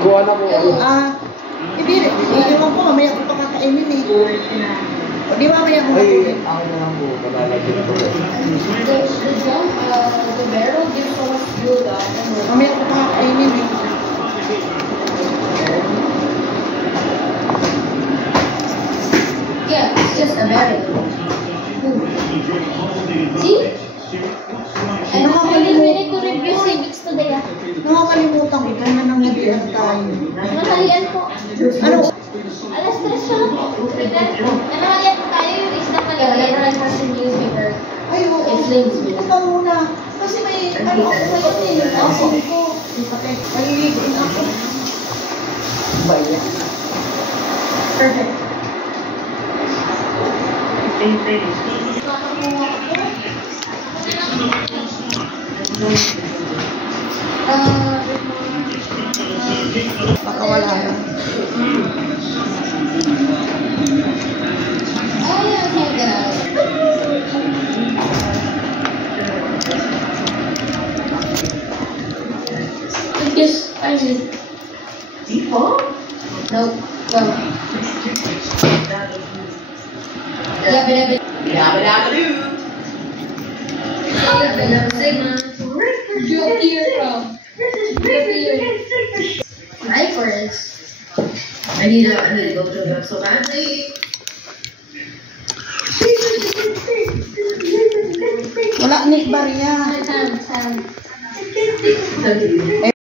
Kuha na po. Hindi naman po, mamaya ko pa kakainin eh. O di mamaya ko kakainin. Ako na lang po, malalagyan ko. The barrel gives us fuel. Mamaya ko pa kakainin eh. Yeah, it's just a barrel. See? And we need to review civics today. Nakakalimutan ko, kaya nananghalian tayo. Nanghalian po. Ano? Alas 3 siya lang po. Nanghalian po tayo yung isda maliliit. Like has in newspaper. Ay, oo. Ito muna. Kasi may, ano ako ngayon eh. Asin ko. Maliligoin ako. Bayan. Perfect. Baka wala na. Yes, I see. Default? No, go. Snipers. I need to go to that so badly. Wala, Nick Baria. Sam.